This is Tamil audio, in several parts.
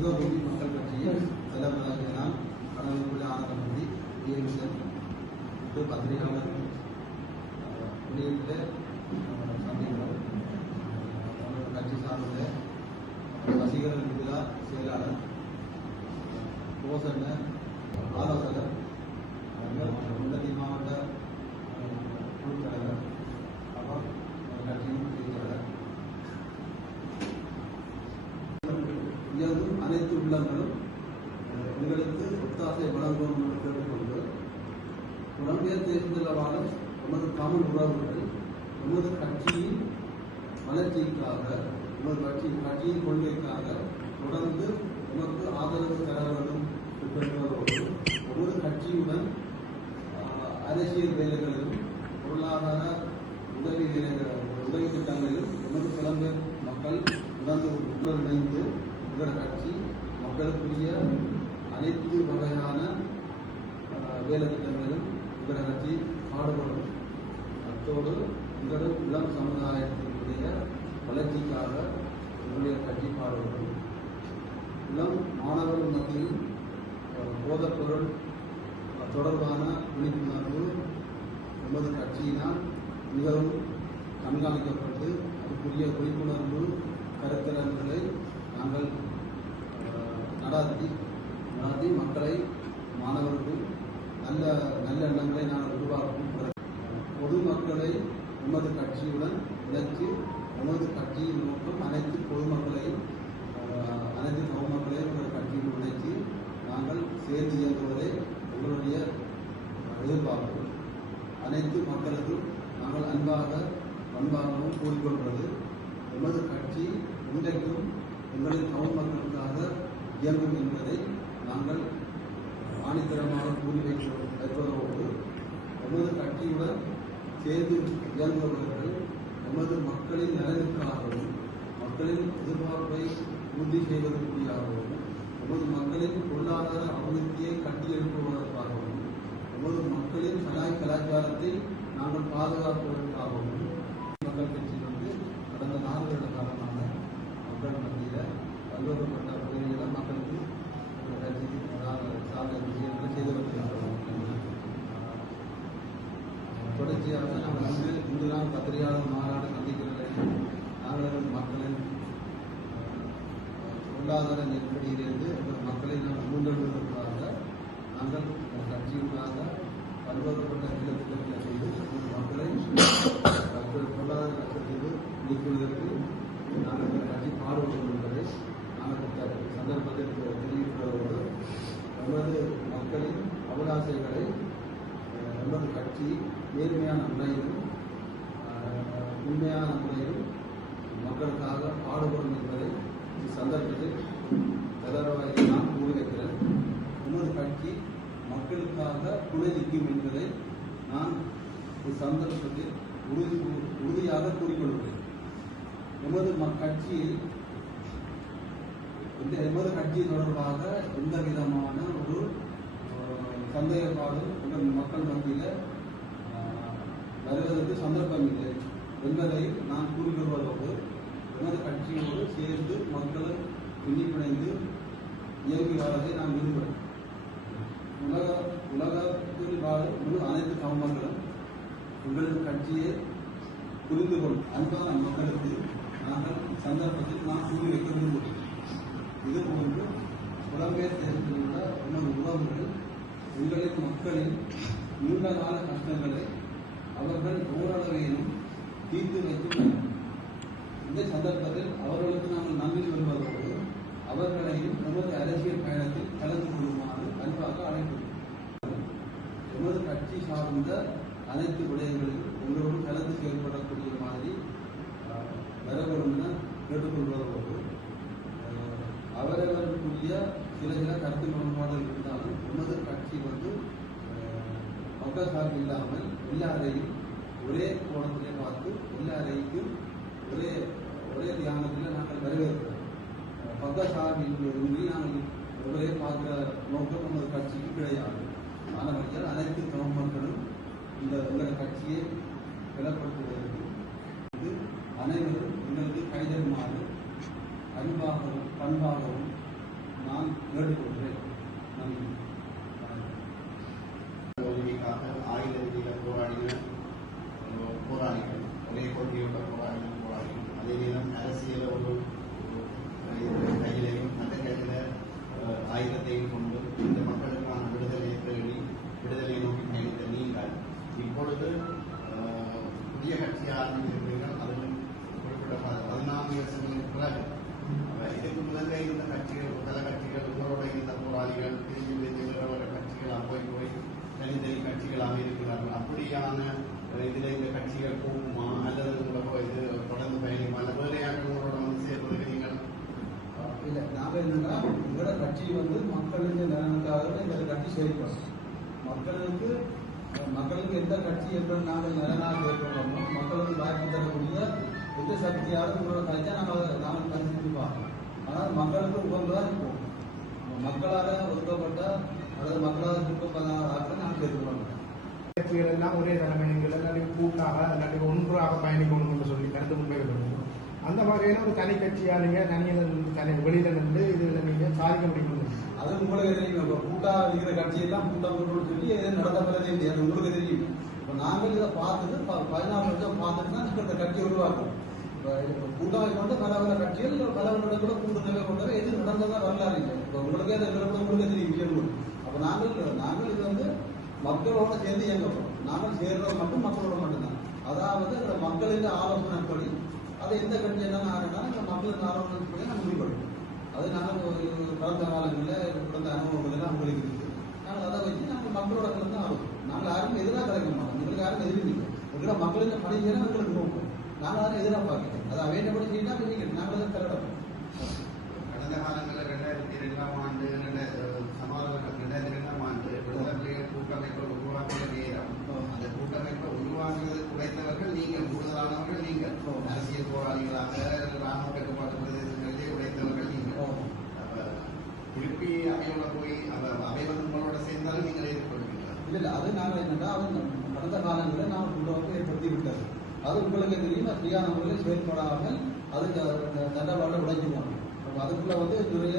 யுகபூமி மக்கள் கட்சியின் தலைவராகிய நான் கடவுளுக்குள்ளே ஆனந்தமூர்த்தி டிஎம்சன் பத்திரிகையாளர் வெளியிட்ட சந்திக்கிறோம். கட்சி சார்ந்த வசீகரன் விழா செயலாளர் கோசன்ன ஆலோசகர் முன்னதி மாவட்ட குழு தலைவர் அவர் கட்சியின் செயலாளர் இயங்கும் அனைத்து உள்ளங்களும் உங்களுக்கு ஒத்தாசை வழங்கும் என்று கேட்டுக்கொண்டு புலம்பெயர் தேர்தலாளர் நமது தமிழ் உறவுகள் நமது கட்சியின் வளர்ச்சிக்காக நமது கட்சியின் கொள்கைக்காக தொடர்ந்து நமக்கு ஆதரவு தர வேண்டும் பெற்றோரோடு ஒவ்வொரு கட்சியுடன் அரசியல் வேலைகளிலும் பொருளாதார உதவி திட்டங்களிலும் நமது புலம்பெயர் மக்கள் உடன் இணைந்து எங்களோட கட்சி மக்களுக்குரிய அனைத்து வகையான வேலை திட்டங்களிலும் எங்களோட கட்சி பாடுபடும். அத்தோடு எங்களோட இளம் சமுதாயத்தினுடைய வளர்ச்சிக்காக எங்களுடைய கட்சி பாடுபடும். இளம் மாணவர்கள் மத்தியில் போதைப்பொருள் தொடர்பான விழிப்புணர்வு நமது கட்சியினால் மிகவும் கண்காணிக்கப்பட்டு அதுக்குரிய விழிப்புணர்வு கருத்தரங்குகளை நாங்கள் நடாத்தி மக்களை மாணவர்கள் நல்ல நல்ல எண்ணங்களை நாங்கள் உருவாக்கும். பொதுமக்களை நமது கட்சியுடன் இணைத்து நமது கட்சியின் நோக்கம் அனைத்து பொதுமக்களையும் நமது கட்சியில் இணைத்து நாங்கள் சேர்ந்து இயங்குவதை எங்களுடைய எதிர்பார்ப்பு. அனைத்து மக்களுக்கும் நாங்கள் அன்பாகவும் கூறிக்கொள்வது எமது கட்சி இன்றைக்கும் எங்களின் தமிழ் மக்களுக்காக இயங்கும் என்பதை நாங்கள் ஆணித்தரமாக கூறி வைப்பதோடு எமது கட்சியுடன் சேர்ந்து இயங்குபவர்கள் எமது மக்களின் நலனுக்காகவும் மக்களின் எதிர்பார்ப்பை உறுதி செய்வதற்குரியாகவும் எமது மக்களின் பொருளாதார அபிவிருத்தியை கட்டியெழுப்புவதற்காகவும் எமது மக்களின் கலாச்சாரத்தை நாங்கள் பாதுகாப்பதற்காகவும் மக்கள் கட்சியிலிருந்து கடந்த 4 வருட காலமாக மக்கள் மத்தியில் பல்வேறுபட்ட பகுதிகளை மக்களுக்கு கட்சி சார்ந்த விஷயங்களை செய்து வருகிறார்கள். தொடர்ச்சியாக நாங்கள் இன்று நாள் பத்திரிகையாளர் மாநாடு சந்திக்கிறதை நாங்கள் மக்களின் பொருளாதார நெருக்கடியிலிருந்து மக்களை நாங்கள் மூன்றெழுவதற்காக நாங்கள் கட்சியுக்காக பல்வேறுபட்ட திட்டங்களை செய்து மக்களை பொருளாதார கஷ்டத்திற்கு நீக்குவதற்கு நாங்கள் கட்சி பாடுபடும் என்பதை நாங்கள் சந்தர்ப்பத்தில் தெரிவிப்பதோடு நமது மக்களின் அவகாசங்களை நமது கட்சி நேர்மையான முறையிலும் உண்மையான முறையிலும் மக்களுக்காக பாடுபடும் என்பதை சந்தர்ப்பத்தில் தலைவராக நான் கூறி வைக்கிறேன். நமது கட்சி மக்களுக்காக துணை நிற்கும் என்பதை நான் சந்தர்ப்பத்தில் உறுதியாக கூறிக்கொள்கிறேன். எமது கட்சி தொடர்பாக எந்த விதமான ஒரு சந்தேகப்பாடும் மக்கள் மத்தியில் வருவதற்கு சந்தர்ப்பம் இல்லை என்பதை நான் கூறிக்கொள்வதோடு எமது கட்சியோடு சேர்ந்து மக்களை பின்னிப்பிணைந்து இயங்கி வாழ்வதை நான் விரும்புகிறேன். உலகத்தில் வாழும் முழு அனைத்து சமூகங்களும் உங்களது கட்சியை புரிந்து கொள்ளும் அன்பான மக்களுக்கு நாங்கள் சந்தர்ப்பத்தில் நான் கூறி வைக்க விரும்புகிறேன். இதுபோன்று புலம்பெயர் தேசத்தில் உள்ள உணவு உறவுகள் உங்களின் மக்களின் நீண்டகால கஷ்டங்களை அவர்கள் ஓரளவையிலும் தீர்த்து வைத்துள்ளனர். இந்த சந்தர்ப்பத்தில் அவர்களுக்கு நாங்கள் நன்றி சொல்வதோடு அவர்களையும் நமது அரசியல் பயணத்தில் கலந்து கொள்ளுமாறு அன்பாக அழைக்கிறோம். எமது கட்சி சார்ந்த அனைத்து விடயங்களிலும் உங்களோடு கலந்து செயல்படக்கூடிய மாதிரி வரவேண்டும் என கேட்டுக்கொள்வதோடு அவரவர்களுக்குரிய சில கருத்து முரண்பாடுகள் இருந்தாலும் எமது கட்சி மக்கள் சார்பு இல்லாமல் எல்லாரையும் ஒரே கோணத்திலே பார்த்து எல்லாரையும் ஒரே தியானத்தில் நாங்கள் வரவேற்கிறோம். பக்க சார்பின்றி நாங்கள் ஒரே பார்க்கிற நோக்கம் நமது கட்சிக்கு கிடையாது. ஆனால் அனைத்து தமிழ் மக்களும் எங்களோட கட்சியை பலப்படுத்துவதற்கு அனைவரும் எங்களுக்கு கைதருமாறு அன்பாகவும் பண்பாகவும் நான் கேட்டுக்கொள்கிறேன். நன்றி. உரிமைக்காக ஆயுத ரீதியில போராளிகள் ஒரே கொள்கையோட போராளிகள் அதே நேரம் அரசியல ஒரு கையிலையும் அந்த கையில ஆயுதத்தையும் கொண்டு இந்த மக்களுக்கான விடுதலையை தேடி விடுதலை நோக்கி பயணித்த நீங்கள் இப்பொழுது புதிய கட்சியை ஆரம்பித்திருக்கிறீர்கள். அதிலும் குறிப்பிட்ட 14 வருஷங்களுக்கு பிறகு இதுக்கு முதல்ல இருந்த கட்சிகள் பல கட்சிகள் உங்களோட இருந்த போராளிகள் திரும்பி வர கட்சிகளாக போய் தனித்தனி கட்சிகளாக இருக்கிறார்கள். அப்படியான இதில் இந்த கட்சிகள் போகுமா அல்லது இது தொடர்ந்து பயணிக்குமா அல்ல வேறையாக உங்களோட வந்து சேர்ப்பதற்கு நீங்கள் இல்லை நாங்கள் என்னன்னா எங்களோட கட்சி வந்து மக்களுக்கு நலனுக்காக இந்த கட்சி செயல்படும். மக்களுக்கு எந்த கட்சி எப்படி நாங்கள் நலனாக செயல்படுறோமோ மக்களுக்கு வாய்ப்பு தரக்கூடிய எந்த சக்தியாலும் உங்களோட கட்சியை நாங்கள் பரிசீலித்து பார்க்கணும். ஆனால் மக்களுக்கு உகந்ததாக இருக்கும். மக்களால் ஒதுக்கப்பட்ட அல்லது மக்களால் திருப்பப்பட ஆட்கள் நாங்கள் எதிர்கொள்ளணும். கட்சிகள் எல்லாம் ஒரே தலைமைகள் இல்லாட்டி கூட்டாக இல்லாட்டி ஒன்றாக பயணிக்கணும் என்று சொல்லி கருத்து முன்வைக்கப்படுது. அந்த வகையில் ஒரு தனி கட்சியாக நீங்கள் தனி வெளியில நின்று இதில் நீங்கள் சாதிக்க முடியும். அது உங்களுக்கு தெரியும். கூட்டாக இருக்கிற கட்சியெல்லாம் கூட்டம் கொண்டு சொல்லி நடந்த பிறகு அது உங்களுக்கு தெரியும். இப்போ நாங்கள் இதை பார்த்துட்டு 14 வருஷம் பார்த்துட்டு தான் இந்த கட்சியை உருவாக்கும். இப்போ கூட்டமை கொண்டு பல கட்சிகள் பல கூட கூட்டணி கொண்டவை எது நடந்ததான் வரலாறு இல்லை. இப்போ உங்களுக்கே உங்களுக்கு தெரியும். அப்போ நாங்கள் இது வந்து மக்களோட சேர்ந்து இயங்கப்படும். நாங்கள் சேர்றது மட்டும் மக்களோட மட்டும்தான். அதாவது மக்களின் ஆலோசனைப்படி அதை எந்த கட்சி என்னன்னு ஆகினாலும் இந்த மக்களின் ஆலோசனைப்படி நாங்கள் முடிவெடுப்போம். அது நாங்கள் கடந்த காலங்களில் கடந்த அனுபவங்கள் உங்களுக்கு இருக்குது. நாங்கள் அதை வச்சு நாங்கள் மக்களோட கலந்து ஆலோசனை. நாங்கள் யாரும் எதிராக கிடைக்க மாட்டோம். எங்களுக்கு யாரும் எதிர்ப்பு எங்களோட மக்களின் பணி செய்யணும் எங்களுக்கு நோக்கம். நாங்கள் அதை எதிராக பார்க்கிறோம். அதை அவையபடி செய்யலாம் நீங்கள் நாங்கள் அதை தலையிடப்போம். கடந்த காலங்களில் 2002ஆம் ஆண்டு சமாதானம் 2002ஆம் ஆண்டு விடுதலை கூட்டமைப்பை உருவாக்கிய நேரம் அந்த கூட்டமைப்பை உருவாக்குவது குறைத்தவர்கள் நீங்கள் கூடுதலானவர்கள் நீங்கள் அரசியல் போராளிகளாக ராணுவ கட்டுப்பாட்டு பிரதேசங்களிலே உடைத்தவர்கள் நீங்கள் திருப்பி அவையோட போய் அவை வந்து உங்களோட சேர்ந்தாலும் நீங்கள் எதிர்கொள்வீங்களா? இல்லை அது நாங்கள் என்னன்னா கடந்த காலங்களில் நாம் கூட்டமைப்பை ஏற்படுத்தி விட்டது. அது உங்களுக்கு தெரியும். சரியான முறையில் செயல்படாமல் அது தண்டவாளை உடைஞ்சுவாங்க. அதுக்குள்ள வந்து நிறைய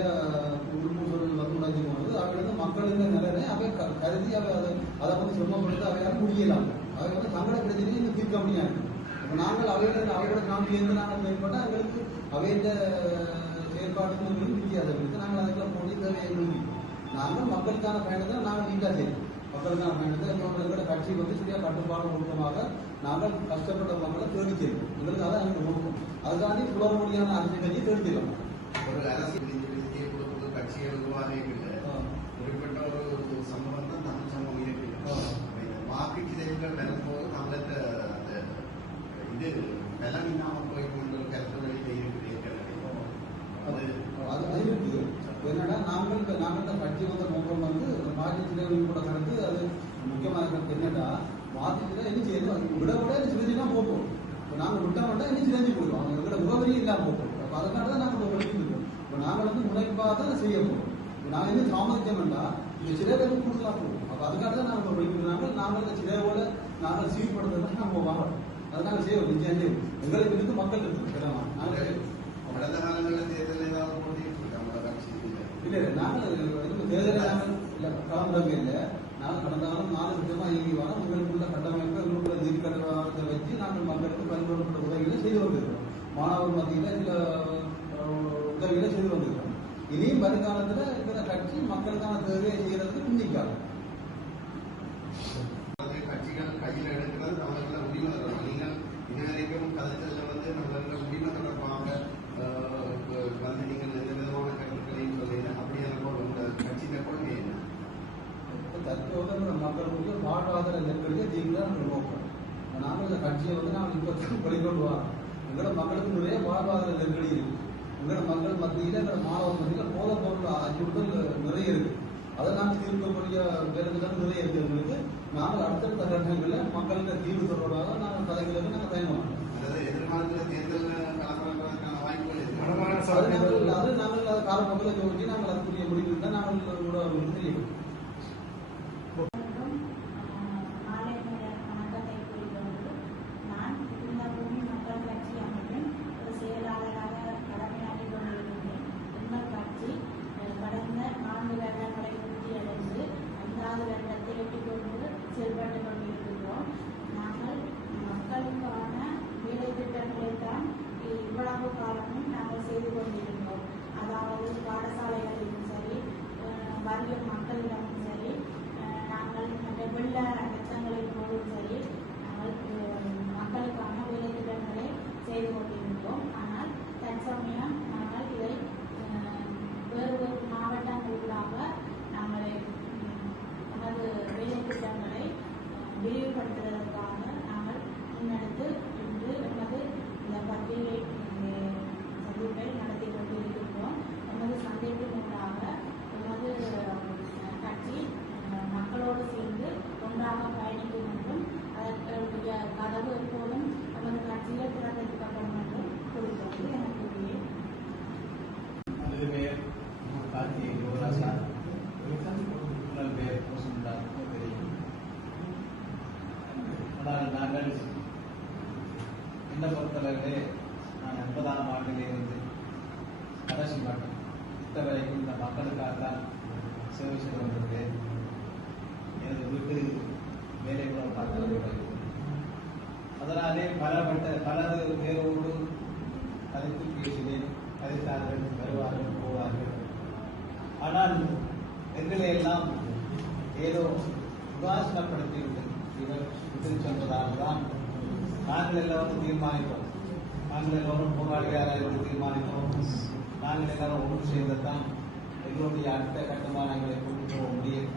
உறுப்பு சூழல் வந்து உடைஞ்சு போனது. அவை வந்து மக்களின் நிலையை அவை கருதி அதை வந்து சிரமப்படுத்த அவையால் முடியலாம். அவை வந்து சங்கட பிரச்சனையை இன்னும் தீர்க்க முடியாது. இப்போ நாங்கள் அவையோட காண்டிலிருந்து நாங்கள் மேம்பட்டால் எங்களுக்கு அவையின் செயற்பாட்டுக்கு வித்தியாசம் இருக்குது. நாங்கள் அதுக்குள்ள போய் தேவையை நாங்கள் மக்களுக்கான பயணத்தை நாங்கள் நீட்டாக செய்யணும். மக்களுக்கான பயணத்தை எங்களோட கட்சி வந்து சரியாக கட்டுப்பாடு ஒழுக்கமாக நாங்கள் கஷ்டப்பட்ட மக்களை தேடி செய்யணும். எங்களுக்கு அதான் எங்களுக்கு நோக்கம். அதுக்காண்டி புலர்மொழியான அரசியல் கட்சி தேடி செய்யலாம். ஒரு அரசியல் புது கட்சிகள் உருவாகியிருக்கின்ற குறிப்பிட்ட ஒரு சம்பவம் தான் தமிழ் சமூகம் இருக்கு. வாக்கு சிதைவுகள் வரும்போது தமிழக அந்த இது பலமில்லாமல் போய் கொண்டு கருத்து வெளியில் இருக்கிறீர்கள். அது இருக்குது. என்னன்னா நாங்கள் கட்சி வந்த நோக்கம் வந்து வாக்கு சிதைவுகள் கூட கலந்து அது முக்கியமாக இருக்கிறது. என்னன்னா வாக்கு சிதை என்ன செய்யணும் விட சிதைஞ்சுதான் போட்டோம். இப்போ நாங்கள் விட்டோம்னா என்ன சிதைஞ்சு போடுவோம். அவங்க எங்களோட உறவரியும் இல்லாமல் போட்டோம். அப்போ அதனால தான் நாங்கள் படிச்சுருக்கோம். இப்போ நாங்கள் வந்து முனைப்பாக தான் செய்ய போகிறோம். இப்போ நாங்கள் என்ன சாமர்த்தியம்னா இந்த சிலைகளுக்கு கூடுதலாக போடுவோம். அப்போ அதுக்காக தான் நாங்கள் படிக்கிறாங்க. நாங்கள் இந்த சிலையோட நாங்கள் சீர்படுத்துறது நம்ம வாங்கணும். அது நாங்கள் செய்வோம். நிச்சயம் செய்வோம். எங்களுக்கு இருந்து மக்கள் இருக்கு. நாங்கள் கடந்த காலங்களில் தேர்தல் ஏதாவது போட்டிருக்காங்க கட்சி இல்லை நாங்கள் தேர்தலில் நாங்கள் இல்லை கலந்துறவே இல்லை. நாங்கள் கடந்த காலம் 4 வருஷமாக இயங்கி வரோம். உங்களுக்குள்ள கட்டமைப்பு எங்களுக்குள்ள நீதி கட்டணத்தை வச்சு நாங்கள் மக்களுக்கு பயன்படுத்தப்பட்ட உதவிகளை செய்து வந்திருக்கிறோம். மாணவர் மத்தியில் சில உதவிகளை செய்து வந்திருக்கிறோம். இனியும் வருங்காலத்தில் இருக்கிற கட்சி மக்களுக்கான தேவையை செய்யறதுக்கு முன்னிக்காது. கட்சிகள் கையில் எடுக்கிறது தமிழர்கள உரிமை தரணும். நீங்கள் இதுவரைக்கும் கதைச்சல்ல வந்து நம்மள உரிமை தொடர்பாக வந்து நீங்கள் எந்த விதமான கருத்துக்களையும் சொல்லுங்க. அப்படி எனக்கு உங்க கட்சியில கொள்கை என்ன? தற்போது மக்களுக்கு வாழ்வாதார நெருக்கடியை தீர்வுதான் நோக்கம். நாங்கள் இந்த கட்சியை வந்து நாங்கள் இப்போ வெளிக்கொண்டு வரோம். எங்களோட மக்களுக்கு நிறைய வாழ்வாதார நெருக்கடி இருக்கு. எங்களோட மக்கள் மத்தியில் எங்களோட மாணவர் மத்தியில் போத பொருள் அச்சுறுத்தல் நிறைய இருக்கு. அதை நாங்கள் தீர்க்கக்கூடிய வேலைகள் நிறைய இருக்கு. எங்களுக்கு நாங்கள் அடுத்தடுத்த கட்டங்களில் மக்களுக்கு தீர்வு தொடர்பாக நாங்கள் கதைகளுக்கு நாங்கள் தயங்கணும். அதாவது எதிர்காலத்தில் தேர்தல் கலப்பதற்கான வாய்ப்புகள் அது நாங்கள் காலப்போக்கில் யோசிச்சு நாங்கள் அதுக்குரிய முடிவு தான் நாங்கள் கூட தெரியும். செயலாளராக கடமையாற்றி கொண்டிருக்கின்றேன். எங்கள் கட்சி வாழ்க்கையை யுவராஜா உங்கள் பெயர் போசுண்டார் தெரியும். ஆனால் நாங்கள் என்ன பொறுத்தளவிலே நான் 80ஆம் ஆண்டிலிருந்து கடைசி மாட்டம் இத்தவரைக்கும் இந்த மக்களுக்காகத்தான் சேவை செய்து கொண்டிருக்கிறேன். எனது வீட்டு வேலைகளை பார்க்க அதனாலே பலது பேரோடு கதைத்து பேசினேன். கதைத்தார்கள், வருவார்கள், போவார்கள். ஆனால் எங்களை எல்லாம் ஏதோ உதாசனப்படுத்திவிட்டு இவர் விட்டு சென்றதால் தான் நாங்கள் எல்லாரும் தீர்மானித்தோம். நாங்கள் எல்லோரும் போராளியாராக இருந்து தீர்மானித்தோம். நாங்கள் எல்லாரும் ஒன்று சேர்ந்துதான் எங்களுடைய அடுத்த கட்டுமானங்களை கொண்டு போக முடியும்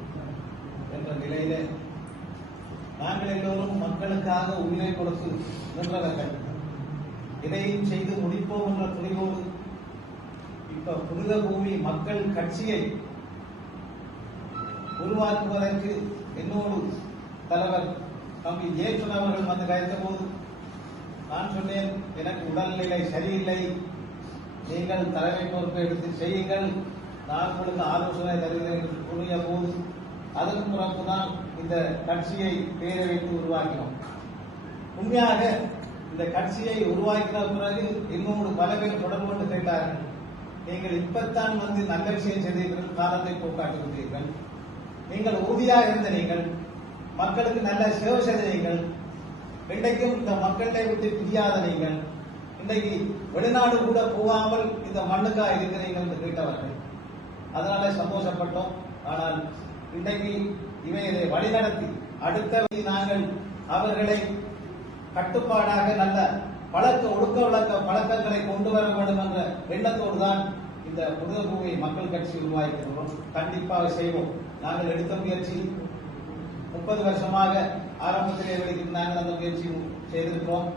என்ற நிலையில நாங்கள் எல்லோரும் மக்களுக்காக உயிரை கொடுத்து நின்றவர்கள். இதையும் செய்து முடிப்போம் என்ற துணிவோடு இப்ப புனித பூமி மக்கள் கட்சியை உருவாக்குவதற்கு என்னோடு தலைவர் தம்பி ஜெயசுன் அவர்கள் வந்து கழித்த போது நான் சொன்னேன், எனக்கு உடல்நிலை சரியில்லை, நீங்கள் தலைமை பொறுப்பை எடுத்து செய்யுங்கள், நான் உங்களுக்கு ஆலோசனை தருகிறேன் என்று கூறிய போது அதன் பிறகுதான் இந்த கட்சியை பெயரை வைத்து உருவாக்கினோம். உண்மையாக இந்த கட்சியை உருவாக்கின பிறகு இன்னொரு பல பேர் தொடர்பு கொண்டு கேட்டார்கள், நீங்கள் இப்பத்தான் வந்து நல்ல விஷயம் செய்தீர்கள், காலத்தை போக்காட்டுகிறீர்கள், நீங்கள் உறுதியாக இருந்த நீங்கள் மக்களுக்கு நல்ல சேவை செய்த நீங்கள், இன்றைக்கும் இந்த மக்களை விட்டு பிரியாத நீங்கள், இன்றைக்கு வெளிநாடு கூட போகாமல் இந்த மண்ணுக்காக இருக்கிறீர்கள் என்று கேட்டவர்கள். அதனால சந்தோஷப்பட்டோம். ஆனால் இன்றைக்கு இவைகளை வழிநடத்தி அடுத்த நாங்கள் அவர்களை கட்டுப்பாடாக நல்ல ஒழுக்க வழக்க பழக்கங்களை கொண்டு வர வேண்டும் என்ற எண்ணத்தோடு தான் இந்த புனித பூமி மக்கள் கட்சி உருவாக்கின்றோம். கண்டிப்பாக செய்வோம். நாங்கள் எடுத்த முயற்சி 30 வருஷமாக ஆரம்பத்திலே வெளிக்கு நாங்கள் அந்த முயற்சி செய்திருக்கிறோம்.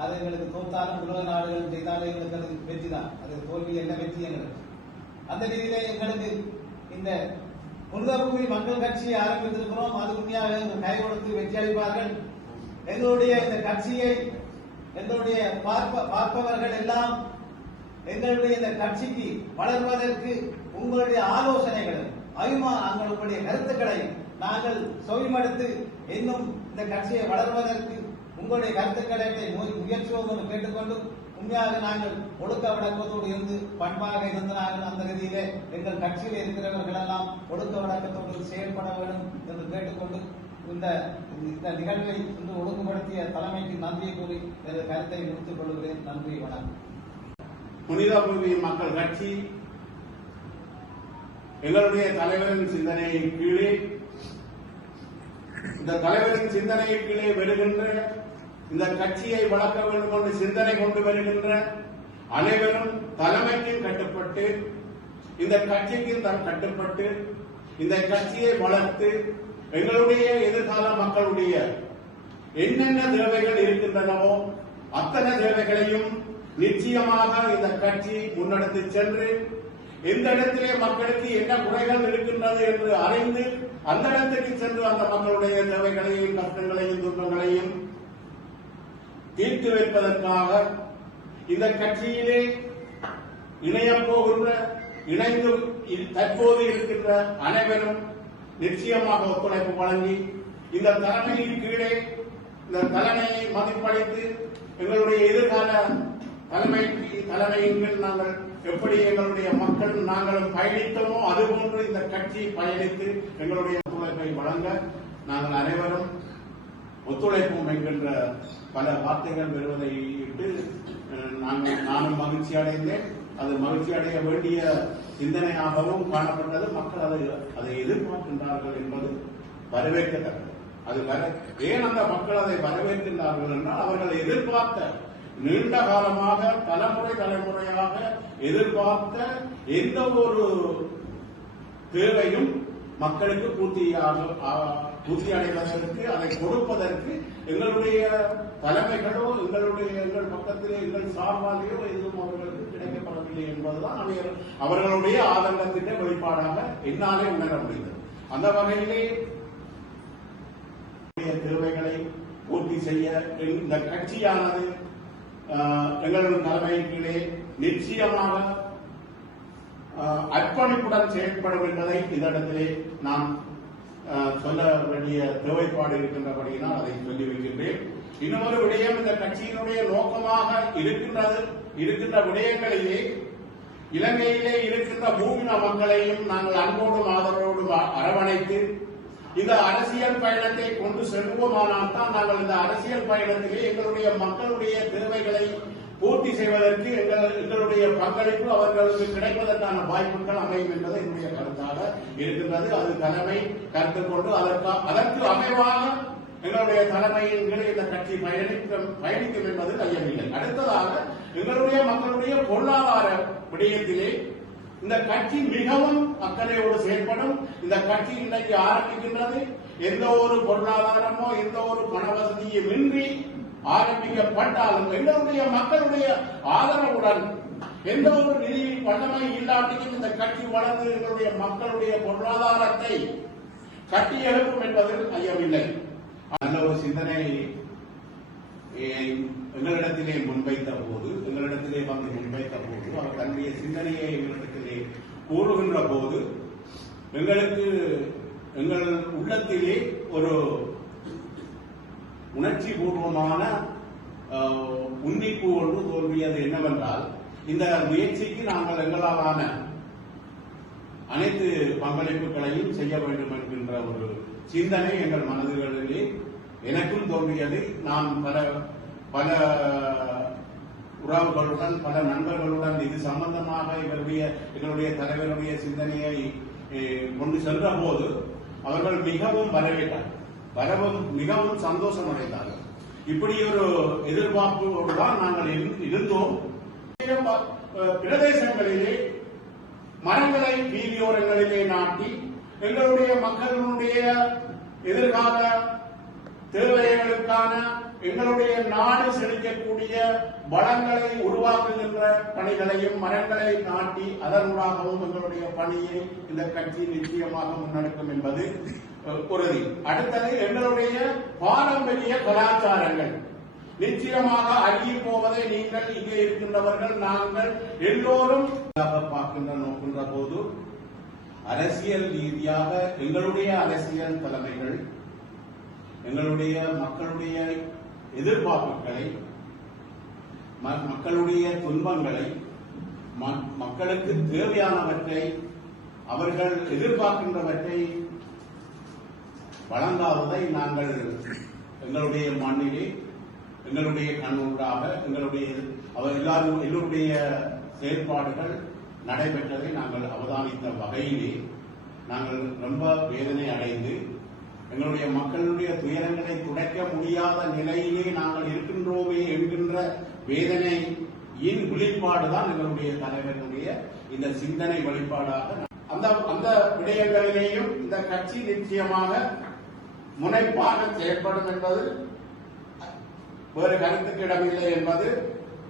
அது எங்களுக்கு தோற்றாலும் உலக நாடுகள் செய்தாலும் எங்களுக்கு அது வெற்றி தான். அது தோல்வி என்ன வெற்றி எங்களுக்கு. அந்த ரீதியிலே எங்களுக்கு இந்த புனித பூமி மக்கள் கட்சியை ஆரம்பித்திருக்கிறோம். அது உண்மையாக கை கொடுத்து வெற்றி அளிப்பார்கள். எங்களுடைய இந்த கட்சியை எங்களுடைய பார்ப்பவர்கள் எல்லாம் எங்களுடைய இந்த கட்சிக்கு வளர்வதற்கு உங்களுடைய ஆலோசனைகள் உங்களுடைய கருத்துக்களை நாங்கள் செவிமடுத்து இன்னும் இந்த கட்சியை வளர்வதற்கு உங்களுடைய கருத்துக்களை முயற்சியோம் என்று கேட்டுக்கொண்டு உண்மையாக நாங்கள் ஒழுக்க வழக்கத்தோடு இருந்து பண்பாக இருந்த நாங்கள் அந்த ரீதியிலே எங்கள் கட்சியில் இருக்கிறவர்கள் எல்லாம் ஒழுக்க வழக்கத்தோடு செயல்பட வேண்டும் என்று கேட்டுக்கொண்டு இந்த நிகழ்வை இன்று ஒழுங்குபடுத்திய தலைமைக்கு நன்றியை கூறி எனது கருத்தை முடித்துக் கொள்கிறேன். நன்றி, வணக்கம். புனித பூமி மக்கள் கட்சி எங்களுடைய தலைவரின் சிந்தனையின் கீழே இந்த தலைவரின் சிந்தனையின் கீழே வருகின்ற இந்த கட்சியை வளர்க்க வேண்டும் என்று சிந்தனை கொண்டு வருகின்ற அனைவரும் தலைமைக்கு கட்டுப்பட்டு இந்த கட்சிக்கு கட்டுப்பட்டு இந்த கட்சியை வளர்த்து எங்களுடைய எதிர்கால மக்களுடைய என்னென்ன தேவைகள் இருக்கின்றனவோ அத்தனை தேவைகளையும் நிச்சயமாக இந்த கட்சி முன்னெடுத்து சென்று எந்த இடத்திலே மக்களுக்கு என்ன குறைகள் இருக்கின்றது என்று அறிந்து அந்த இடத்துக்கு சென்று அந்த மக்களுடைய தேவைகளையும் கஷ்டங்களையும் துன்பங்களையும் தீர்த்து வைப்பதற்காக இந்த கட்சியிலே இணைந்து தற்போது இருக்கின்ற அனைவரும் நிச்சயமாக ஒத்துழைப்பு வழங்கி இந்த தலைமையின் கீழே இந்த தலைமையை மதிப்பளித்து எங்களுடைய எதிர்கால தலைமையின் கீழ் நாங்கள் எப்படி எங்களுடைய மக்கள் நாங்களும் பயணித்தோமோ அதுபோன்று இந்த கட்சி பயணித்து எங்களுடைய ஒத்துழைப்பை வழங்க நாங்கள் அனைவரும் ஒத்துழைப்போம் என்கின்ற பல வார்த்தைகள் வருவதை இட்டு நானும் மகிழ்ச்சி அடைந்தேன். அது மகிழ்ச்சி அடைய வேண்டிய சிந்தனையாகவும் காணப்பட்டது. மக்கள் அதை எதிர்பார்க்கின்றார்கள் என்பது வரவேற்கத்தக்கது. ஏன் அந்த மக்கள் அதை வரவேற்கின்றார்கள் என்றால் அவர்கள் எதிர்பார்த்த நீண்ட காலமாக தலைமுறையாக எதிர்பார்த்த எந்த ஒரு தேவையும் மக்களுக்கு பூர்த்தி அடைவதற்கு அதை கொடுப்பதற்கு எங்களுடைய தலைமைகளோ எங்கள் பக்கத்திலே எங்கள் சார்பாலேயோ எதுவும் அவர்களுக்கு கிடைக்கப்படவில்லை என்பதுதான் அவர்களுடைய ஆதங்கத்தின் வெளிப்பாடாக என்னாலே உணர முடிந்தது. அந்த வகையிலே தேவைகளை பூர்த்தி செய்ய இந்த கட்சியானது எங்களுடைய தலைமையின் கீழே நிச்சயமாக அர்ப்பணிப்புடன் செயல்படும் என்பதை இந்த இடத்திலே நான் சொல்ல வேண்டிய தேவைப்பாடு இருக்கின்றபடியினால் அதை சொல்லி வைக்கின்றேன். இன்னொரு விடயம், இந்த கட்சியினுடைய நோக்கமாக இருக்கின்ற விடயங்களிலே இலங்கையிலே இருக்கின்ற பூமின மக்களையும் நாங்கள் அன்போடும் ஆதரவோடும் அரவணைத்து இந்த அரசியல் பயணத்தை கொண்டு செல்வோமானால் தான் நாங்கள் இந்த அரசியல் பயணத்திலே எங்களுடைய மக்களுடைய தேவைகளை பூர்த்தி செய்வதற்கு எங்களுடைய பங்களிப்பு அவர்களுக்கு கிடைப்பதற்கான வாய்ப்புகள் அமையும் என்பது என்னுடைய கருத்தாக இருக்கின்றது. அது தலைமை கருத்தில் கொண்டு அதற்கு அமைவாக எங்களுடைய தலைமையின் கீழ் இந்த கட்சி பயணிக்கும் என்பது ஐயமில்லை. அடுத்ததாக எங்களுடைய மக்களுடைய பொருளாதார விடயத்திலே இந்த கட்சி மிகவும் அக்கறையோடு செயல்படும். இந்த கட்சி இன்றைக்கு ஆரம்பிக்கின்றது எந்த ஒரு பொருளாதாரமோ எந்த ஒரு பண வசதியும் இன்றி ஆரம்பிக்கப்பட்டாலும் எங்களுடைய மக்களுடைய ஆதரவுடன் எந்த ஒரு நிதி வல்லமை இல்லாட்டியும் இந்த கட்சி வளர்ந்து எங்களுடைய மக்களுடைய பொருளாதாரத்தை கட்டி எழுப்பும் என்பதில் ஐயமில்லை. நல்ல ஒரு சிந்தனை எங்களிடத்திலே முன்வைத்த போது அவர் தன்னுடைய சிந்தனையை எங்களிடத்திலே கூறுகின்ற போது எங்கள் உள்ளத்திலே ஒரு உணர்ச்சி பூர்வமான உன்னிப்பு ஒன்று தோன்றியது. என்னவென்றால், இந்த முயற்சிக்கு நாங்கள் எங்களாலான அனைத்து பங்களிப்புகளையும் செய்ய வேண்டும் என்கின்ற ஒரு சிந்தனை எங்கள் மனதுகளிலே எனக்கும் தோன்றியது. நான் பல உறவுகளுடன் பல நண்பர்களுடன் இது சம்பந்தமாக எங்களுடைய தலைவருடைய சிந்தனையை கொண்டு சென்ற போது அவர்கள் மிகவும் வரவேற்றார்கள், மிகவும் சந்தோஷம் அடைந்தார்கள். இப்படி ஒரு எதிர்பார்ப்போடு தான் நாங்கள் இருந்தோம். பிரதேசங்களிலே மரங்களை வீதியோரங்களிலே நாட்டி எங்களுடைய மக்களுடைய எதிர்கால தேவைகளுக்கான எங்களுடைய நாடு செழிக்கக்கூடிய வளங்களை உருவாக்குகின்ற பணிகளையும் மரங்களை நாட்டி அதனூடாகவும் எங்களுடைய பணியை இந்த கட்சி நிச்சயமாக முன்னெடுக்கும் என்பது உறுதி. அடுத்தது, எங்களுடைய பாரம்பரிய கலாச்சாரங்கள் நிச்சயமாக அழிய போவதை நீங்கள் இங்கே இருக்கின்றவர்கள் நாங்கள் எல்லோரும் நோக்கின்ற போது அரசியல் ரீதியாக எங்களுடைய அரசியல் தலைமைகள் எங்களுடைய மக்களுடைய எதிர்பார்ப்புகளை, மக்களுடைய துன்பங்களை, மக்களுக்கு தேவையானவற்றை, அவர்கள் எதிர்பார்க்கின்றவற்றை வழங்காததை நாங்கள் எங்களுடைய மண்ணிலே எங்களுடைய கண்ணூடாக எல்லோருடைய செயல்பாடுகள் நடைபெற்றதை நாங்கள் அவதானித்த வகையிலே நாங்கள் ரொம்ப வேதனை அடைந்து எங்களுடைய மக்களுடைய துயரங்களை துடைக்க முடியாத நிலையிலே நாங்கள் இருக்கின்றோமே என்கின்ற வேதனையின் வெளிப்பாடுதான் எங்களுடைய தலைவர்களுடைய இந்த சிந்தனை வெளிப்பாடாக அந்த விடயங்களிலேயும் இந்த கட்சி நிச்சயமாக முனைப்பாக செயல்படும் என்பது வேறு கருத்துக்கு இடமில்லை என்பது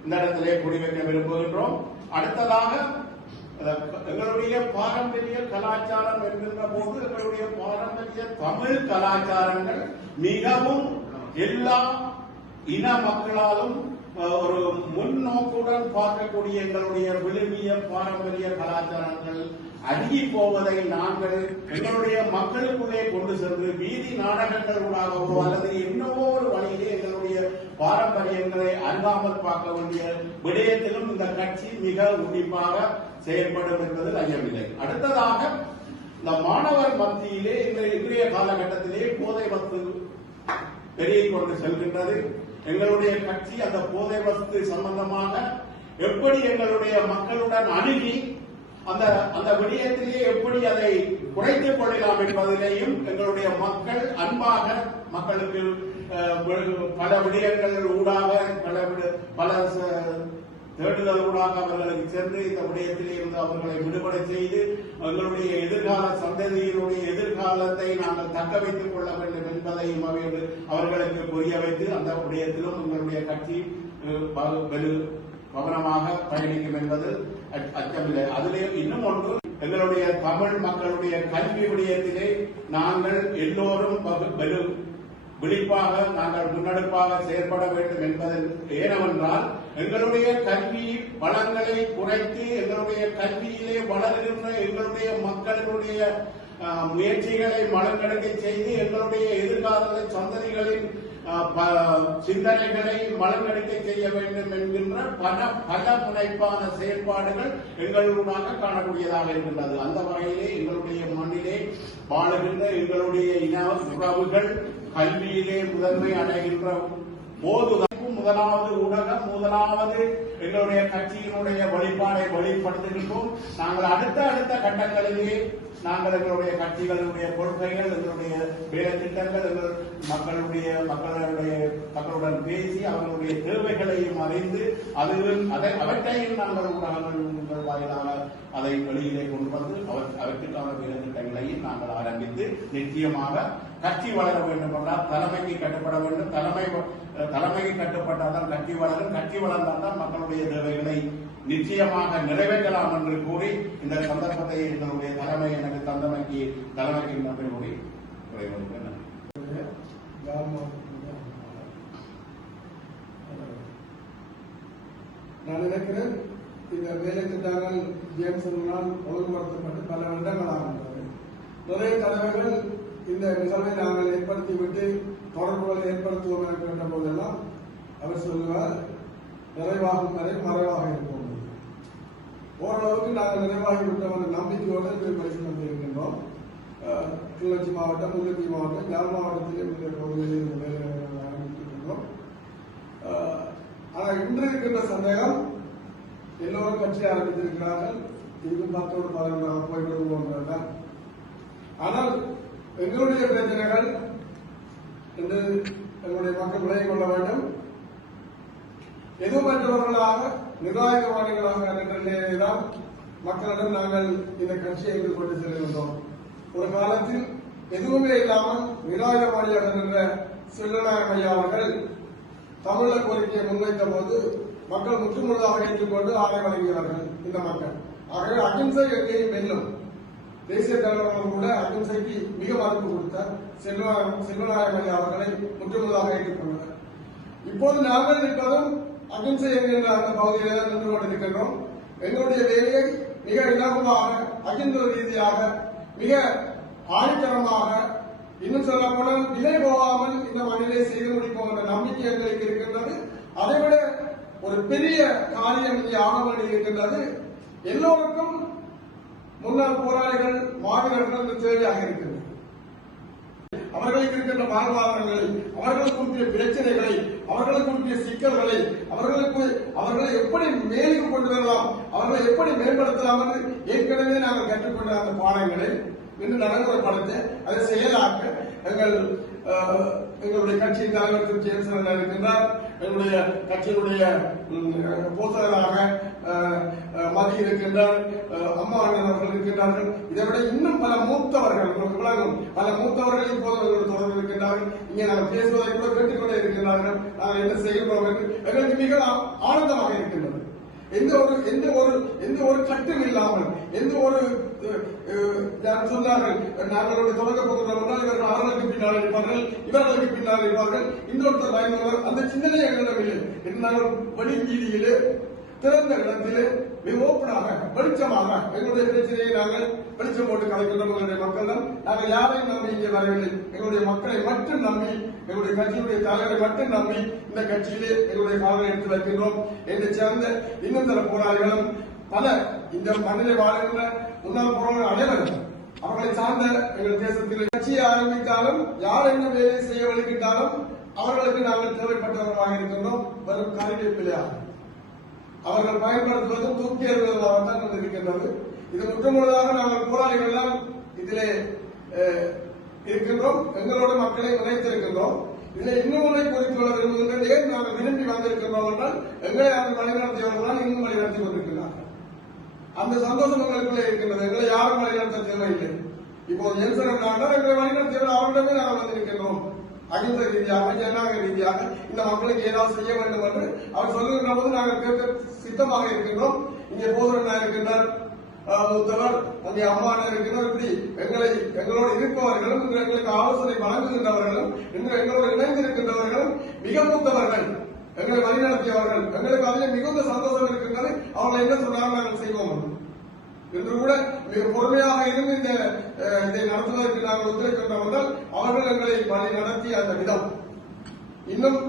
இந்த இடத்திலே குறிவைக்க விரும்புகின்றோம். அடுத்ததாக எங்களுடைய பாரம்பரிய கலாச்சாரம் என்கின்ற போது எங்களுடைய பாரம்பரிய தமிழ் கலாச்சாரங்கள் மிகவும் எல்லா இன மக்களாலும் ஒரு முன்னோக்குடன் பார்க்கக்கூடிய எங்களுடைய விழுமிய பாரம்பரிய கலாச்சாரங்கள் அருகி போவதை நாங்கள் எங்களுடைய மக்களுக்குள்ளே கொண்டு சென்று வீதி நாடகங்களூடாகவோ அல்லது என்னவோ ஒரு வழியிலே எங்களுடைய பாரம்பரியங்களை அருகாமல் பார்க்க வேண்டிய விடயத்திலும் இந்த கட்சி மிக உன்னிப்பாக செயல்படும் என்பதில் ஐயமில்லை. அடுத்ததாக, இந்த மாணவர் மத்தியிலே இன்றைய காலகட்டத்திலே போதை வஸ்து பெருகிக் கொண்டு செல்கின்றது. எங்களுடைய கட்சி அந்த போதை வஸ்து சம்பந்தமாக எப்படி எங்களுடைய மக்களுடன் அணுகி அந்த விடயத்திலே எப்படி அதை குறைத்துக் கொள்ளலாம் என்பதிலேயும் எங்களுடைய மக்கள் அன்பாக மக்களுக்கு பல விடயங்கள் ஊடாக பல தேடுதல் ஊடாக அவர்களுக்கு சென்று இந்த விடயத்திலே இருந்து அவர்களை விடுபட செய்து எங்களுடைய எதிர்கால சந்ததியினுடைய எதிர்காலத்தை நாங்கள் தக்க வைத்துக் கொள்ள வேண்டும் என்பதையும் அவர்களுக்கு புரிய வைத்து அந்த விடயத்திலும் எங்களுடைய கட்சி கவனமாக பயணிக்கும் என்பது அச்சமில்லை. அதிலே இன்னும் ஒன்று, எங்களுடைய தமிழ் மக்களுடைய கல்வி விடயத்திலே நாங்கள் எல்லோரும் விழிப்பாக நாங்கள் முன்னெடுப்பாக செயல்பட வேண்டும் என்பது ஏனென்றால் எங்களுடைய கல்வி வளங்களை குறைத்து எங்களுடைய கல்வியிலே வளர்கின்ற எங்களுடைய மக்களுடைய முயற்சிகளை மலங்கெடுக்க செய்து எங்களுடைய எதிர்கால சந்ததிகளின் சிந்தனைகளை மலங்கெடுக்க செய்ய வேண்டும் என்கின்ற பல முனைப்பான செயல்பாடுகள் எங்களுடாக காணக்கூடியதாக இருக்கின்றது. அந்த வகையிலே எங்களுடைய மண்ணிலே வாழுகின்ற எங்களுடைய இன உறவுகள் கல்வியிலே முதன்மை அடைகின்ற போதுதான் முதலாவது ஊடகம், முதலாவது எங்களுடைய கட்சியினுடைய வழிபாடை வெளிப்படுத்துகின்றோம். நாங்கள் அடுத்த கட்டங்களிலே நாங்கள் எங்களுடைய கட்சிகளுடைய கொள்கைகள், எங்களுடைய வேலை திட்டங்கள், மக்களுடன் பேசி அவர்களுடைய தேவைகளையும் அறிந்து அவற்றையும் நாங்கள் ஊடகங்கள் வாயிலாக அதை வெளியிலே கொண்டு வந்து அவற்றுக்கான வேலை திட்டங்களையும் நாங்கள் ஆரம்பித்து நிச்சயமாக கட்சி வளர வேண்டும் என்றால் தலைமைக்கு கட்டுப்பட வேண்டும். தலைமைக்கு கட்டுப்பட்டால்தான் கட்சி வளரும். கட்சி வளர்ந்தால்தான் மக்களுடைய தேவைகளை நிச்சயமாக நிறைவேற்றலாம் என்று கூறி இந்த சந்தர்ப்பத்தை எங்களுடைய தலைமை எனக்கு தலைமைக்கு நன்றி கூறி நான் நினைக்கிறேன் இந்த வேலை திட்டங்கள் ஜேம்சனால் ஒழுங்குபடுத்தப்பட்டு பல வருடங்களாக நிறைய தலைவர்கள் இந்த நிகழ்வை நாங்கள் ஏற்படுத்திவிட்டு தொடர்புகளை ஏற்படுத்துவோம் என்ற போதெல்லாம் அவர் சொல்லுவார், நிறைவாகும் வரை மறைவாக இருப்போம். ஓரளவுக்கு நாங்கள் நிறைவாகிவிட்டோம் என்ற நம்பிக்கையோடு பரிசு வந்திருக்கின்றோம். கிளிநொச்சி மாவட்டம், முல்லைத்தீவு மாவட்டம், யாழ் மாவட்டத்திலே இந்த பகுதிகளில் இந்த வேலைகளை ஆரம்பித்திருக்கின்றோம். ஆனால் இன்று இருக்கின்ற சந்தேகம், எல்லோரும் கட்சி ஆரம்பித்திருக்கிறார்கள், இதுக்கும் 10-15 போய்விடுவோம். ஆனால் எங்களுடைய பிரச்சனைகள் என்று எங்களுடைய மக்கள் விலகிக் கொள்ள வேண்டும். எதுவுமற்றவர்களாக நிர்வாகவாதிகளாக என்ற நிலையில்தான் மக்களிடம் நாங்கள் இந்த கட்சியை கொண்டு செல்கின்றோம். ஒரு காலத்தில் எதுவுமே இல்லாமல் நிர்வாகவாதியாக நின்ற செல்வநாயகம் ஐயா அவர்கள் தமிழர் கோரிக்கையை முன்வைத்த போது மக்கள் முற்றுமுழுதாக ஏற்றுக்கொண்டு ஆணை வழங்கினார்கள் இந்த மக்கள். ஆகவே அகிம்சை எங்கேயும் வெல்லும். தேசிய தலைவர்கள் கூட அகிம்சைக்கு மிக மதிப்பு கொடுத்தார். செல்வநாயகம் ஐயா அவர்களை முற்றுமுழுதாக ஏற்றுக்கொண்டார். இப்போது நாங்கள் இருப்பதும் அகிம்சை என்கின்ற அந்த பகுதியில தான் நின்று கொண்டிருக்கின்றோம். எங்களுடைய வேலையை மிக இலகுவாக, அகிம்சை ரீதியாக, மிக ஆணித்தரமாக, இன்னும் சொல்லப்போனால் விலை போகாமல் இந்த மண்ணிலே செய்து முடிப்போம் என்ற நம்பிக்கை எங்களுக்கு இருக்கின்றது. அதைவிட ஒரு பெரிய காரியம் இங்கே ஆக வேண்டி இருக்கின்றது. எல்லோருக்கும் முன்னாள் போராளிகள், மாவீரர்கள் தேவையாக இருக்கின்றனர். அவர்களுக்கு இருக்கின்ற வாழ்வாதாரங்களை, அவர்களுக்கு உரிய பிரச்சனைகளை, அவர்களுக்கு உரிய சிக்கல்களை, அவர்களை எப்படி மேலுக்கு கொண்டு வரலாம், அவர்களை எப்படி மேம்படுத்தலாம் என்று ஏற்கனவே நாங்கள் கற்றுக்கொண்ட அந்த பாடங்களை இன்று நடைமுறைப்படுத்த அதை செயலாக்க எங்களுடைய கட்சியின் தலைவர் திரு ஜேம்சன் இருக்கின்றார். எங்களுடைய கட்சியினுடைய போதகராக மதி இருக்கின்றார், அம்மா அவர்கள் இருக்கின்றார்கள். இதை விட இன்னும் பல மூத்தவர்கள், பல மூத்தவர்கள் இப்போது தொடர்பு இருக்கின்றார்கள். இங்கே நாங்கள் பேசுவதை கூட கேட்டுக்கொண்டே இருக்கின்றார்கள். நாங்கள் என்ன செய்கிறோம் என்று எங்களுக்கு மிக ஆனந்தமாக இருக்கின்றது. எந்த ஒரு கட்டும் இல்லாமல், எந்த ஒரு சொன்னார்கள் நாங்களுடைய தொடங்க போகிறோம், இவர்கள் அவர்களுக்கு பின்னால் இருப்பார்கள், இவர்களுக்கு பின்னால் இருப்பார்கள், இன்னொருத்தர் வாய்ந்தவர், அந்த சிந்தனை எங்களிடம் இல்லை. நாங்கள் வழி வீதியிலே திறந்த இடத்திலே மிக ஓப்பனாக, வெளிச்சமாக எங்களுடைய பிரச்சனையை நாங்கள் வெளிச்சம் போட்டு கலைக்கின்றோம். எங்களுடைய மக்களிடம் நாங்கள் யாரையும் நம்பி இங்கே வரவில்லை. எங்களுடைய மக்களை மட்டும் நம்பி, எங்களுடைய கட்சியுடைய தலைவரை மட்டும் நம்பி இந்த கட்சியிலே எங்களுடைய காலத்தை எடுத்து வைக்கின்றோம். என்னை சேர்ந்த இன்னும் சில போராளிகளும் பல இந்த மண்ணிலே வாழ்கின்ற முன்னாள் போராளிகள் அனைவரும் அவர்களை சார்ந்த எங்கள் தேசத்தில் கட்சியை ஆரம்பித்தாலும், யார் என்ன வேலை செய்ய வழிகிட்டாலும் அவர்களுக்கு நாங்கள் தேவைப்பட்டவர்களாக இருக்கின்றோம். வரும் கருவிப்பிள்ளையாக அவர்கள் பயன்படுத்துவதும் தூக்கி எறிவதாகத்தான் இருக்கின்றது. இது முற்றுமுழுதாக நாங்கள் போராளிகள் எல்லாம் இதிலே இருக்கின்றோம். எங்களோட மக்களை இணைத்திருக்கின்றோம். இதில் இன்னொரு குறித்து கொள்ள விரும்புகின்றது. ஏன் நாங்கள் விரும்பி வந்திருக்கின்றோம் என்றால், எங்களை அவர்கள் வழிநடத்தியவர்களால் இன்னும் வழிநடத்தி கொண்டிருக்கிறார்கள். அந்த சந்தோஷம் எங்களுக்குள்ளே இருக்கின்றது. எங்களை யாரும் வழிநடத்த தேவையில்லை. இப்போது ஜென்சன் நாட்டால் எங்களை வழிநடத்தியவர்கள் அவர்களிடமே நாங்கள் வந்திருக்கின்றோம். அகிம்சை ரீதியாக, ஜனநாயக ரீதியாக இந்த மக்களுக்கு ஏதாவது செய்ய வேண்டும் என்று அவர் சொல்லுகின்ற போது நாங்கள் கேட்க சித்தமாக இருக்கின்றோம். இங்கே போதனா இருக்கின்றார், மூத்தவர், அங்கே அம்மானா இருக்கின்றனர். இப்படி எங்களோடு இருப்பவர்களும், இன்று எங்களுக்கு ஆலோசனை வழங்குகின்றவர்களும், இன்று எங்களோடு இணைந்திருக்கின்றவர்களும் மிக மூத்தவர்கள். எங்களை வழிநடத்தியவர்கள். எங்களுக்கு அதில் மிகுந்த சந்தோஷம் இருக்கின்றது. அவர்கள் என்ன சொன்னாலும் நாங்கள் செய்வோம் என்று கூட மிக பொறுமையாக இருந்து இதை நடத்துவதற்கு நாங்கள் ஒத்துழைக்கின்றவர்கள் அவர்கள் எங்களை வழி நடத்திய அந்த விதம் இன்னும்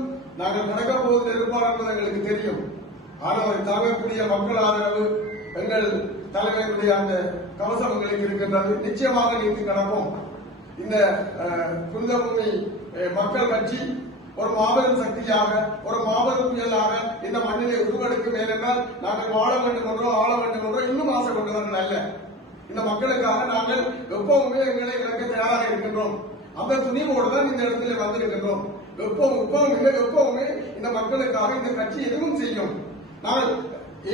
நாங்கள் நடக்க போவது இருப்பார் என்பது எங்களுக்கு தெரியும். ஆனால் தாங்கக்கூடிய மக்கள் ஆதரவு எங்கள் தலைவர்களுடைய அந்த கவசம் எங்களுக்கு இருக்கின்றது. நிச்சயமாக நீதி நடப்போம். இந்த புனித பூமி மக்கள் கட்சி ஒரு மாபெரும் சக்தியாக ஒரு மாபெரும் புயலாக இந்த மண்ணிலே உருவெடுக்கும். ஏனென்றால் நாங்கள் வாழ வேண்டும் என்றோ ஆள வேண்டும் என்றோ இன்னும் ஆசை கொண்டவர்கள் அல்ல. இந்த மக்களுக்காக நாங்கள் எப்பவுமே எங்களை இழக்க தயாராக இருக்கின்றோம். அந்த துணிவோடு தான் இந்த இடத்துல வந்திருக்கின்றோம். எப்பவுமே இந்த மக்களுக்காக இந்த கட்சி எதுவும் செய்யும். நாங்கள்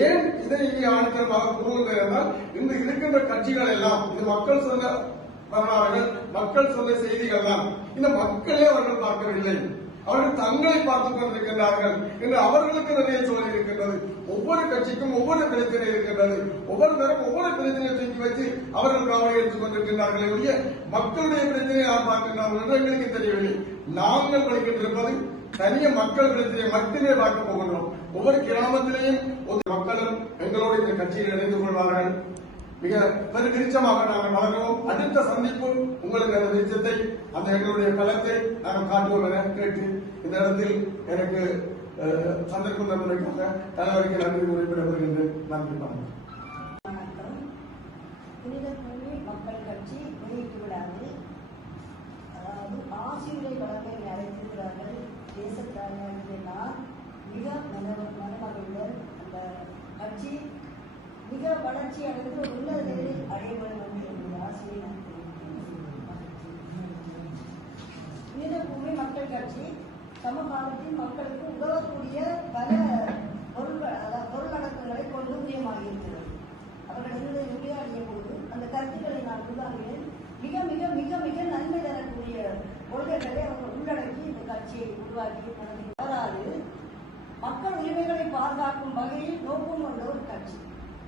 ஏன் இதை இங்கே ஆணித்தரமாக கூறுகின்றேன் என்றால் இன்று இருக்கின்ற கட்சிகள் எல்லாம் இது மக்கள் சொன்ன வரலாறுகள் மக்கள் சொன்ன செய்திகள் தான். இந்த மக்களே அவர்கள் பார்க்கவில்லை. அவர்கள் தங்களை பார்த்துக் கொண்டிருக்கின்றார்கள் என்று அவர்களுக்கு நிறைய சூழல் இருக்கின்றது. ஒவ்வொரு கட்சிக்கும் ஒவ்வொரு பிரச்சனை இருக்கின்றது. ஒவ்வொரு நேரம் ஒவ்வொரு பிரச்சனையை தூக்கி வச்சு அவர்கள் கவலை எடுத்துக் கொண்டிருக்கின்றார்கள். ஒழிய மக்களுடைய பிரச்சனையை யார் பார்க்கின்றார்கள் என்று எங்களுக்கு தெரியவில்லை. நாங்கள் படிக்கின்றிருப்பது தனிய மக்கள் பிரச்சனையை மட்டுமே பார்க்க போகின்றோம். ஒவ்வொரு கிராமத்திலேயும் ஒரு மக்களும் எங்களோடு இந்த கட்சியில் இணைந்து கொள்வார்கள். மிக பெருவிருச்சமாக நாங்கள் வளர்க்கிறோம். அடுத்த சந்திப்பு உங்களுக்கு அந்த வெளிச்சத்தை அந்த எங்களுடைய பலத்தை நாங்கள் காட்டுவோம் என கேட்டு இந்த இடத்தில் எனக்கு சந்தர்ப்பம் தந்தமைக்காக தலைவருக்கு நன்றி குறிப்பிடப்படுகின்றேன். நன்றி. வணக்கம். புனித பூமி மக்கள் கட்சி வெளியீட்டு விழாவில் அதாவது ஆசிரியரை வழங்கை அழைத்திருக்கிறார்கள். தேசத்தாரியாக நான் மிக மனமகிழ்ந்தேன். அந்த கட்சி மிக வளர்ச்சி அடைந்து ஒரு உன்னத நிலையில் அடைய வேண்டும் என்று ஆசிரியர் புனித பூமி மக்கள் கட்சி சமகாலத்தில் மக்களுக்கு உதவக்கூடிய பல பொருளடக்கங்களை கொண்டு முக்கியமாக இருக்கிறது. அவர்கள் என்னுடைய உரையாடிய போது அந்த கருத்துக்களை நான் உருவாகினேன். மிக மிக மிக மிக நன்மை தரக்கூடிய கொள்கைகளை அவர்கள் உள்ளடக்கி இந்த கட்சியை உருவாக்கி வராது மக்கள் உரிமைகளை பாதுகாக்கும் வகையில் நோக்கம் கொண்ட ஒரு கட்சி.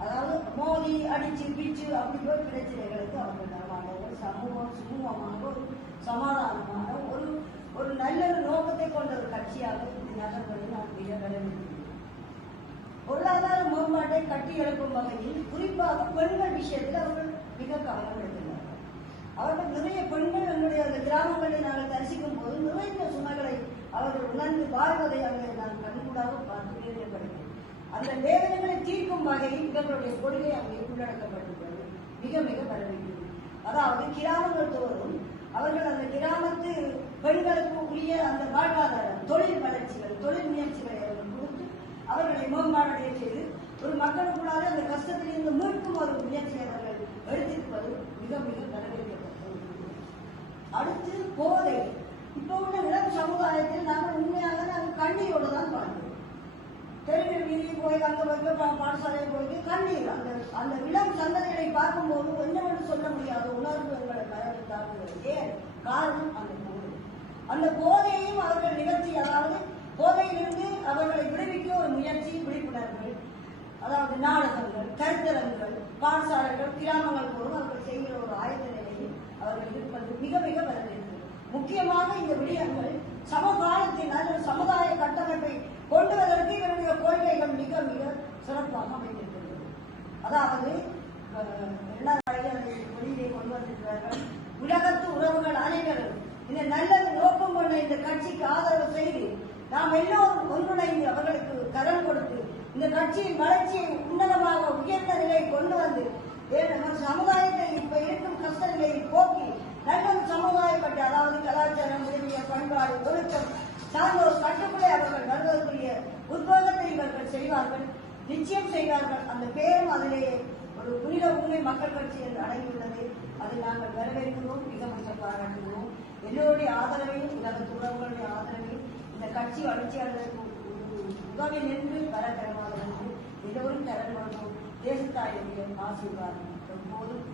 அதாவது மோதி அடிச்சு பிச்சு அப்படி போய் பிரச்சனைகளுக்கு அவர்கள் தரமாட்டார்கள். சுமூகமாக ஒரு சமாதானமாக ஒரு நல்ல ஒரு நோக்கத்தை கொண்ட ஒரு கட்சியாக இந்த நகர்களில் நான் மிக வரவேற்கிறேன். பொருளாதார மேம்பாட்டை கட்டி எழுப்பும் வகையில் குறிப்பாக பெண்கள் விஷயத்தில் அவர்கள் மிக கவனம் எடுத்துள்ளார்கள். அவர்கள் நிறைய பெண்கள் எங்களுடைய அந்த கிராமங்களில் நாங்கள் தரிசிக்கும் போது நிறைய சுமைகளை அவர்கள் உணர்ந்து வாழ்வதை அங்கே நான் கண்கூடாக பார்த்து வேதனைப்படுகிறேன். அந்த வேதனைகளை தீர்க்கும் வகையில் இவர்களுடைய கொள்கை அங்கே உள்ளடக்கப்பட்டுள்ளது. மிக மிக வரவேற்கிறது. அதாவது கிராமங்கள் தோறும் அவர்கள் அந்த கிராமத்து பெண்களுக்கு உரிய அந்த வாழ்வாதாரம் தொழில் வளர்ச்சிகள் தொழில் முயற்சிகளை அவர்கள் கொடுத்து அவர்களை மேம்பாடைய செய்து ஒரு மக்களுக்குள்ளாக அந்த கஷ்டத்திலிருந்து மீட்கும் ஒரு முயற்சியை அவர்கள் எடுத்திருப்பது மிக மிக வரவேற்கப்பட்டது. அடுத்து போதை. இப்போ உள்ள இளம் சமுதாயத்தில் நாங்கள் உண்மையாக நாங்கள் கண்ணீரோடு தான் பார்க்கிறோம். தெருவில் வீதியில் போய் அங்கே வந்து பாடசாலையை போய் கண்ணீர் அந்த இளம் சந்ததிகளை பார்க்கும்போது என்னவென்று சொல்ல முடியாத உணர்வு எங்களை பயணம் தாக்குகிறது. ஏன் காரணம் அந்த போதையையும் அவர்கள் நிகழ்ச்சி அதாவது போதையிலிருந்து அவர்களை விடுவிக்க ஒரு முயற்சி விழிப்புணர்வுகள் அதாவது நாடகங்கள் கருத்தரங்குகள் பாடசாலைகள் கிராமங்கள் போதும் அவர்கள் செய்கிற ஒரு ஆயத்த நிலையில் அவர்கள் இருப்பது மிக மிக வரவேற்கிறது. முக்கியமாக இந்த விடயங்கள் சமகாலத்தில் நல்ல சமுதாய கட்டமைப்பை கொண்டு வருவதற்கு இவருடைய கொள்கைகள் மிக மிக சிறப்பாக அமைந்திருக்கிறது. அதாவது வெளியிலே கொண்டு வந்திருக்கிறார்கள். உலகத்து உறவுகள் அனைவரும் இந்த நல்லது நோக்கம் கொண்ட இந்த கட்சிக்கு ஆதரவு செய்து நாம் எல்லோரும் ஒன்றிணைந்து அவர்களுக்கு கரம் கொடுத்து இந்த கட்சியின் வளர்ச்சியை உன்னதமாக உயர்ந்த நிலையை கொண்டு வந்து சமுதாயத்தை இப்ப இருக்கும் கஷ்ட நிலையை போக்கி நல்ல சமுதாயப்பட்ட அதாவது கலாச்சாரம் உரிமைய பண்பாடு ஒழுக்கம் சார்ந்த ஒரு கட்டுக்குள்ளே அவர்கள் வருவதற்குரிய உத்வேகத்தை இவர்கள் செய்வார்கள். நிச்சயம் செய்வார்கள். அந்த பேரும் அதிலேயே ஒரு புனித பூமி மக்கள் கட்சி என்று அடங்கியுள்ளது. அதை நாங்கள் வரவேற்கிறோம். மிக மிக பாராட்டுகிறோம். எல்லோருடைய ஆதரவையும் உலகத்து உறவுகளுடைய ஆதரவையும் இந்த கட்சி வளர்ச்சியாளர்களுக்கு உதவி நின்று வரத்தரமாக எல்லோரும் தரன் வாழ்வோம். தேசத்தாயுடைய ஆசீர்வாதம் எப்போதும்